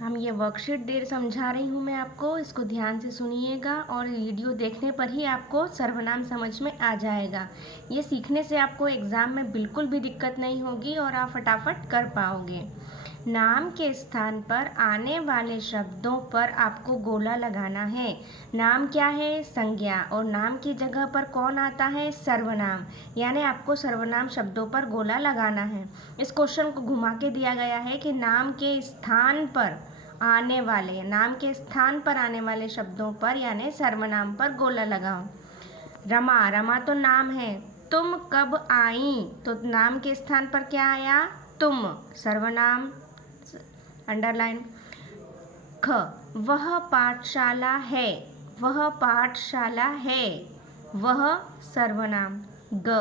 हम ये वर्कशीट देर समझा रही हूँ मैं आपको, इसको ध्यान से सुनिएगा और वीडियो देखने पर ही आपको सर्वनाम समझ में आ जाएगा। ये सीखने से आपको एग्ज़ाम में बिल्कुल भी दिक्कत नहीं होगी और आप फटाफट कर पाओगे। नाम के स्थान पर आने वाले शब्दों पर आपको गोला लगाना है। नाम क्या है? संज्ञा। और नाम की जगह पर कौन आता है? सर्वनाम। यानी आपको सर्वनाम शब्दों पर गोला लगाना है। इस क्वेश्चन को घुमा के दिया गया है कि नाम के स्थान पर आने वाले शब्दों पर यानी सर्वनाम पर गोला लगाओ। रमा, रमा तो नाम है। तुम कब आई? तो नाम के स्थान पर क्या आया? तुम, सर्वनाम, अंडरलाइन। ख, वह पाठशाला है। वह पाठशाला है, वह सर्वनाम। ग,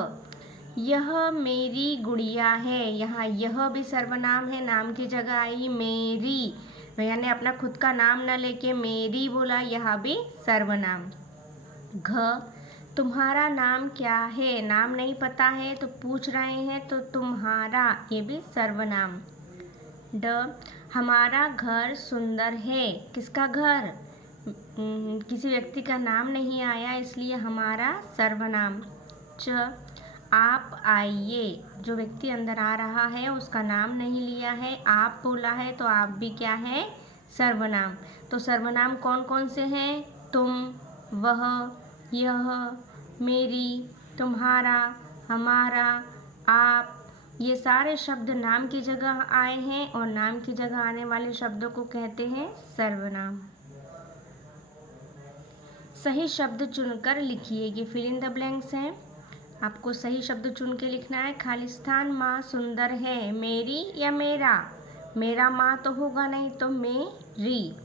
यह मेरी गुड़िया है। यहाँ यह भी सर्वनाम है, नाम की जगह आई मेरी, यानी अपना खुद का नाम न लेके मेरी बोला, यह भी सर्वनाम। घ, तुम्हारा नाम क्या है? नाम नहीं पता है तो पूछ रहे हैं तो तुम्हारा, ये भी सर्वनाम। ड, हमारा घर सुंदर है। किसका घर? किसी व्यक्ति का नाम नहीं आया इसलिए हमारा, सर्वनाम। च, आप आइए, जो व्यक्ति अंदर आ रहा है उसका नाम नहीं लिया है, आप बोला है तो आप भी क्या है? सर्वनाम। तो सर्वनाम कौन कौन से हैं? तुम, वह, यह, मेरी, तुम्हारा, हमारा, आप, ये सारे शब्द नाम की जगह आए हैं और नाम की जगह आने वाले शब्दों को कहते हैं सर्वनाम। सही शब्द चुनकर लिखिए। ये फिल इन द ब्लैंक्स हैं, आपको सही शब्द चुन के लिखना है। खाली स्थान, माँ सुंदर है। मेरी या मेरा? मेरा माँ तो होगा नहीं तो मेरी।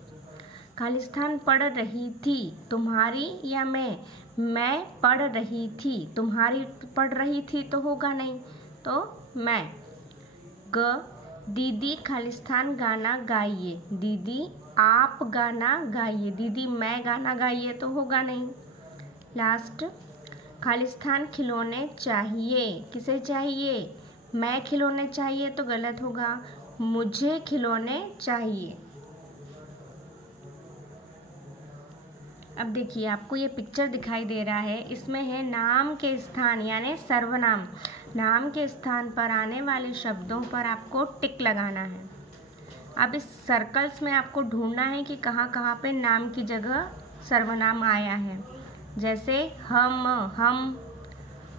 खाली स्थान, पढ़ रही थी। तुम्हारी या मैं? मैं पढ़ रही थी। तुम्हारी पढ़ रही थी तो होगा नहीं तो मैं। ग, दीदी खाली स्थान गाना गाइए। दीदी आप गाना गाइए। दीदी मैं गाना गाइए तो होगा नहीं। लास्ट, खाली स्थान, खिलौने चाहिए। किसे चाहिए? मैं खिलौने चाहिए तो गलत होगा, मुझे खिलौने चाहिए। अब देखिए आपको ये पिक्चर दिखाई दे रहा है, इसमें है नाम के स्थान यानी सर्वनाम। नाम के स्थान पर आने वाले शब्दों पर आपको टिक लगाना है। अब इस सर्कल्स में आपको ढूंढना है कि कहाँ कहाँ पे नाम की जगह सर्वनाम आया है। जैसे हम,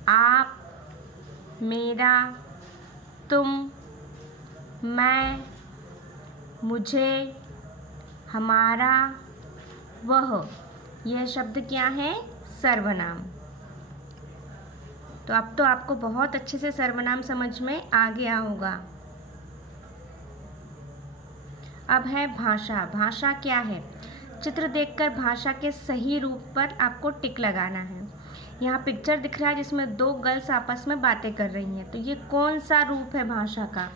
आप, मेरा, तुम, मैं, मुझे, हमारा, वह, यह शब्द क्या है? सर्वनाम। तो अब तो आपको बहुत अच्छे से सर्वनाम समझ में आ गया होगा। अब है भाषा। भाषा क्या है? चित्र देखकर भाषा के सही रूप पर आपको टिक लगाना है। यहाँ पिक्चर दिख रहा है जिसमें दो गर्ल्स आपस में बातें कर रही हैं, तो ये कौन सा रूप है भाषा का?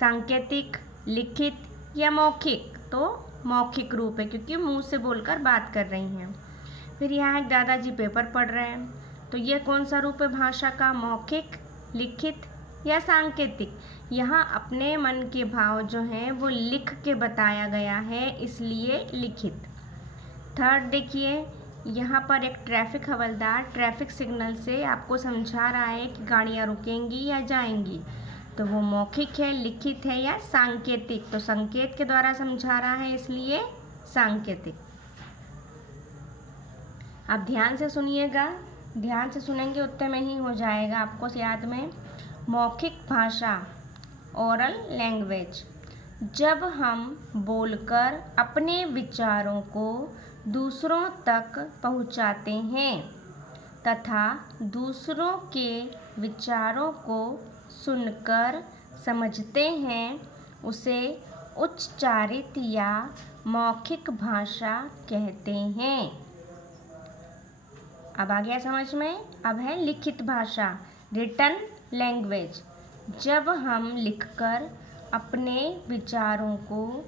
सांकेतिक, लिखित या मौखिक? तो मौखिक रूप है क्योंकि मुंह से बोलकर बात कर रही हैं। फिर यहाँ एक दादाजी पेपर पढ़ रहे हैं, तो ये कौन सा रूप है भाषा का? मौखिक, लिखित या सांकेतिक? यहाँ अपने मन के भाव जो हैं वो लिख के बताया गया है इसलिए लिखित। थर्ड देखिए, यहाँ पर एक ट्रैफिक हवलदार ट्रैफिक सिग्नल से आपको समझा रहा है कि गाड़ियाँ रुकेंगी या जाएंगी, तो वो मौखिक है, लिखित है या सांकेतिक? तो संकेत के द्वारा समझा रहा है इसलिए सांकेतिक। आप ध्यान से सुनिएगा, ध्यान से सुनेंगे उतने में ही हो जाएगा आपको याद में। मौखिक भाषा, ओरल लैंग्वेज, जब हम बोलकर अपने विचारों को दूसरों तक पहुंचाते हैं तथा दूसरों के विचारों को सुनकर समझते हैं, उसे उच्चारित या मौखिक भाषा कहते हैं। अब आ गया समझ में। अब है लिखित भाषा, रिटन लैंग्वेज, जब हम लिखकर अपने विचारों को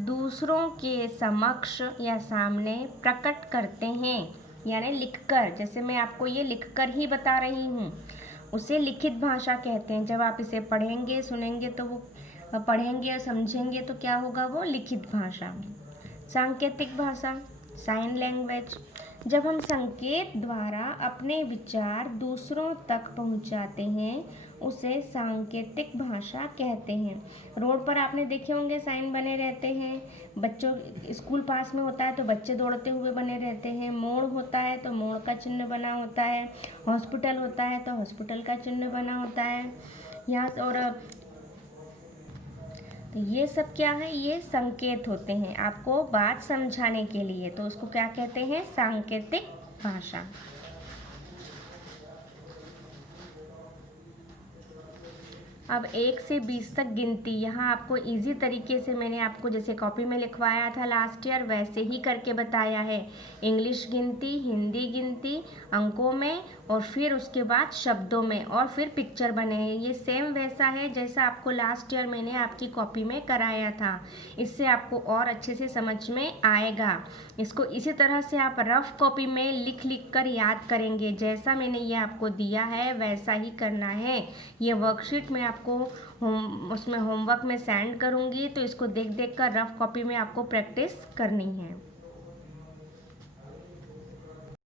दूसरों के समक्ष या सामने प्रकट करते हैं, यानी लिखकर, जैसे मैं आपको ये लिखकर ही बता रही हूँ, उसे लिखित भाषा कहते हैं। जब आप इसे पढ़ेंगे सुनेंगे तो वो और पढ़ेंगे और समझेंगे तो क्या होगा, वो लिखित भाषा। सांकेतिक भाषा, साइन लैंग्वेज, जब हम संकेत द्वारा अपने विचार दूसरों तक पहुंचाते हैं उसे सांकेतिक भाषा कहते हैं। रोड पर आपने देखे होंगे साइन बने रहते हैं, बच्चों स्कूल पास में होता है तो बच्चे दौड़ते हुए बने रहते हैं, मोड़ होता है तो मोड़ का चिन्ह बना होता है, हॉस्पिटल होता है तो हॉस्पिटल का चिन्ह बना होता है यहाँ। और तो ये सब क्या है, ये संकेत होते हैं आपको बात समझाने के लिए, तो उसको क्या कहते हैं, सांकेतिक भाषा। अब 1 से 20 तक गिनती, यहाँ आपको इजी तरीके से मैंने आपको जैसे कॉपी में लिखवाया था लास्ट ईयर वैसे ही करके बताया है। इंग्लिश गिनती, हिंदी गिनती अंकों में और फिर उसके बाद शब्दों में और फिर पिक्चर बने हैं। ये सेम वैसा है जैसा आपको लास्ट ईयर मैंने आपकी कॉपी में कराया था। इससे आपको और अच्छे से समझ में आएगा। इसको इसी तरह से आप रफ कॉपी में लिख लिख कर याद करेंगे। जैसा मैंने ये आपको दिया है वैसा ही करना है। ये वर्कशीट में आपको उसमें होमवर्क में सेंड करूँगी, तो इसको देख देख कर रफ कॉपी में आपको प्रैक्टिस करनी है।